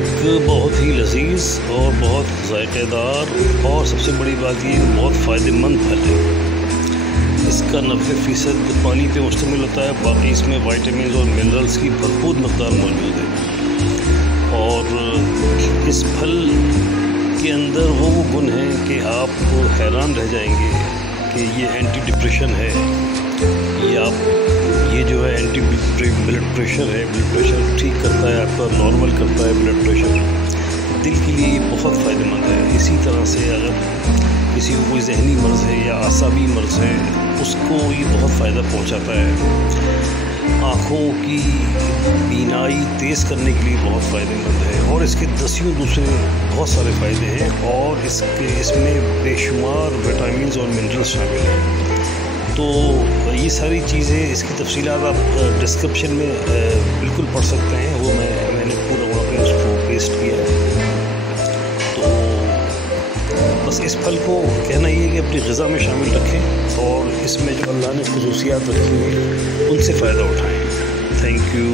एक बहुत ही लजीज और बहुत ज़ायक़ेदार और सबसे बड़ी बात ये बहुत फ़ायदेमंद फल है। इसका 90% पानी पे मुश्तमिल होता है, बाकी इसमें वाइटामिन और मिनरल्स की भरपूर मकदार मौजूद है। और इस फल के अंदर वो गुण हैं कि आप हैरान रह जाएंगे कि ये एंटी डिप्रेशन है, ये जो है एंटी ब्लड प्रेशर है, ब्लड प्रेशर ठीक करता है, आपका नॉर्मल करता है ब्लड प्रेशर। दिल के लिए ये बहुत फ़ायदेमंद है। इसी तरह से अगर किसी को कोई जहनी मर्ज़ है या आसाबी मर्ज़ है, उसको ये बहुत फ़ायदा पहुंचाता है। आँखों की बीनाई तेज़ करने के लिए बहुत फ़ायदेमंद है और इसके दसियों दूसरे बहुत सारे फ़ायदे हैं और इसमें बेशुमार विटामिन और मिनरल्स शामिल हैं। तो ये सारी चीज़ें, इसकी तफसीलात आप डिस्क्रिप्शन में बिल्कुल पढ़ सकते हैं। वो मैंने पूरा वहाँ पे उसको पेस्ट किया है। तो बस इस फल को कहना ये है कि अपनी ग़िज़ा में शामिल रखें और इसमें जो अल्लाह ने खुसूसियात रखी हैं उनसे फ़ायदा उठाएँ। Thank you.